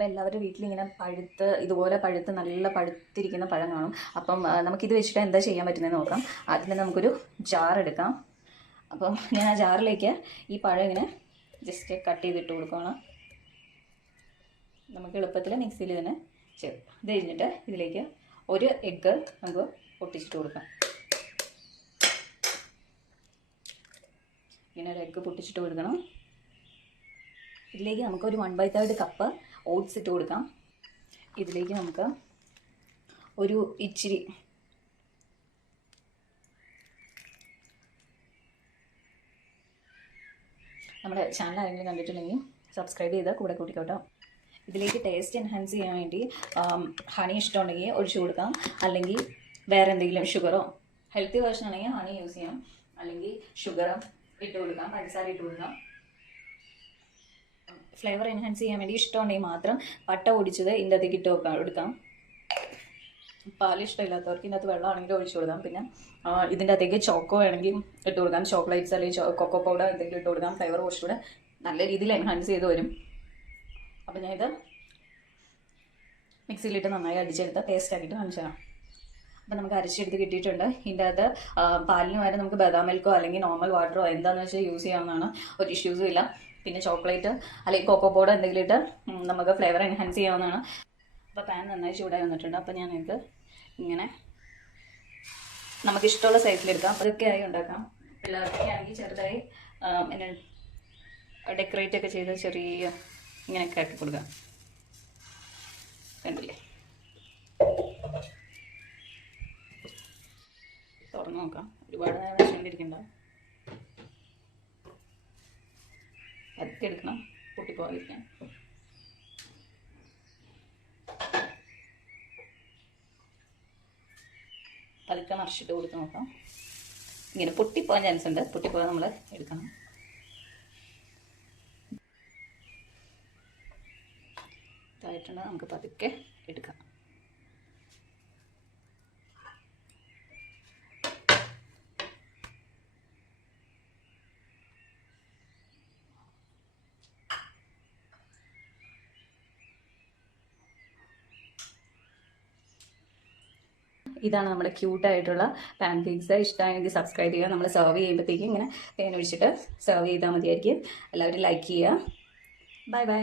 അപ്പോൾ എല്ലാവരുടെ വീട്ടിലിങ്ങനെ ഇതുപോലെ പഴുത്ത് നല്ല പഴുത്തിരിക്കുന്ന പഴം കാണും. അപ്പം നമുക്കിത് വെച്ചിട്ട് എന്താ ചെയ്യാൻ പറ്റുന്നതെന്ന് നോക്കാം. ആദ്യം തന്നെ നമുക്കൊരു ജാർ എടുക്കാം. അപ്പം ഞാൻ ആ ജാറിലേക്ക് ഈ പഴം ഇങ്ങനെ ജസ്റ്റ് കട്ട് ചെയ്തിട്ട് കൊടുക്കുകയാണ്. നമുക്ക് എളുപ്പത്തിൽ മിക്സിയിൽ തന്നെ ചേർക്കാം. ഇത് കഴിഞ്ഞിട്ട് ഇതിലേക്ക് ഒരു എഗ്ഗ് നമുക്ക് പൊട്ടിച്ചിട്ട് കൊടുക്കാം. ഇങ്ങനെ ഒരു എഗ്ഗ് പൊട്ടിച്ചിട്ട് കൊടുക്കണം. ഇതിലേക്ക് നമുക്ക് ഒരു 1/3 കപ്പ് ഓട്സ് ഇട്ട് കൊടുക്കാം. ഇതിലേക്ക് നമുക്ക് ഒരു ഇച്ചിരി നമ്മുടെ ചാനൽ ആരെങ്കിലും കണ്ടിട്ടുണ്ടെങ്കിൽ സബ്സ്ക്രൈബ് ചെയ്താൽ കൂടെ കൂട്ടിക്കോട്ടോ. ഇതിലേക്ക് ടേസ്റ്റ് എൻഹാൻസ് ചെയ്യാൻ വേണ്ടി ഹണി ഇഷ്ടമുണ്ടെങ്കിൽ ഒഴിച്ചു കൊടുക്കാം. അല്ലെങ്കിൽ വേറെ എന്തെങ്കിലും ഷുഗറോ, ഹെൽത്തി വേർഷൻ ആണെങ്കിൽ ഹണി യൂസ് ചെയ്യാം. അല്ലെങ്കിൽ ഷുഗറോ ഇട്ട് കൊടുക്കാം, പഞ്ചസാര ഇട്ട് കൊടുക്കാം. ഫ്ലേവർ എൻഹാൻസ് ചെയ്യാൻ വേണ്ടി ഇഷ്ടമുണ്ടെങ്കിൽ മാത്രം പട്ട പൊടിച്ചത് ഇതിൻ്റെ അകത്തേക്ക് ഇട്ട് കൊടുക്കാം. പാൽ ഇഷ്ടമില്ലാത്തവർക്ക് ഇതിനകത്ത് വെള്ളമാണെങ്കിലും ഒഴിച്ചു കൊടുക്കാം. പിന്നെ ഇതിൻ്റെ അകത്തേക്ക് ചോക്കോ വേണമെങ്കിൽ ഇട്ട് കൊടുക്കാം. ചോക്ലേറ്റ്സ് അല്ലെങ്കിൽ കൊക്കോ പൗഡർ എന്തെങ്കിലും ഇട്ട് കൊടുക്കാം. ഫ്ലേവർ കുറച്ചുകൂടെ നല്ല രീതിയിൽ എൻഹാൻസ് ചെയ്ത് വരും. അപ്പം ഞാനിത് മിക്സിയിലിട്ട് നന്നായി അടിച്ചെടുത്ത് പേസ്റ്റ് ആക്കിയിട്ട് കാണിച്ചു തരാം. അപ്പം നമുക്ക് അരച്ചെടുത്ത് കിട്ടിയിട്ടുണ്ട്. ഇതിൻ്റെ അകത്ത് പാലിന് വരെ നമുക്ക് ബദാം മിൽക്കോ അല്ലെങ്കിൽ നോർമൽ വാട്ടറോ എന്താണെന്ന് വെച്ചാൽ യൂസ് ചെയ്യാവുന്നതാണ്. ഒരു ഇഷ്യൂസും ഇല്ല. പിന്നെ ചോക്ലേറ്റ് അല്ലെങ്കിൽ കൊക്കോ പൗഡർ എന്തെങ്കിലും ഇട്ട് നമുക്ക് ഫ്ലേവർ എൻഹാൻസ് ചെയ്യാവുന്നതാണ്. അപ്പോൾ പാൻ നന്നായി ചൂടായി വന്നിട്ടുണ്ട്. അപ്പോൾ ഞാനിത് ഇങ്ങനെ നമുക്കിഷ്ടമുള്ള സൈസിലെടുക്കാം. അതൊക്കെ ആയി ഉണ്ടാക്കാം. എല്ലാവർക്കും ആണെങ്കിൽ ചെറുതായി പിന്നെ ഡെക്കറേറ്റ് ഒക്കെ ചെയ്ത് ചെറിയ ഇങ്ങനെയൊക്കെ ആക്കി കൊടുക്കാം. കണ്ടില്ലേ? തുറന്ന് നോക്കാം. ഒരുപാട് നേരം വെച്ചുകൊണ്ടിരിക്കണ്ട. അതൊക്കെ എടുക്കണം, പൊട്ടിപ്പോകാതിരിക്കാൻ. പതുക്കെ മറിച്ചിട്ട് കൊടുത്ത് നോക്കാം. ഇങ്ങനെ പൊട്ടിപ്പോകാൻ ചാൻസ് ഉണ്ട്. പൊട്ടിപ്പോകാൻ നമ്മൾ എടുക്കണം. ഇതായിട്ടുണ്ട്. നമുക്ക് പതുക്കെ എടുക്കാം. ഇതാണ് നമ്മുടെ ക്യൂട്ടായിട്ടുള്ള പാൻ കേക്ക്സ്. ഇഷ്ടമായെങ്കിൽ സബ്സ്ക്രൈബ് ചെയ്യുക. നമ്മൾ സെർവ് ചെയ്യുമ്പോഴത്തേക്കും ഇങ്ങനെ തേൻ ഒഴിച്ചിട്ട് സെർവ് ചെയ്താൽ മതിയായിരിക്കും. എല്ലാവരും ലൈക്ക് ചെയ്യുക. Bye bye.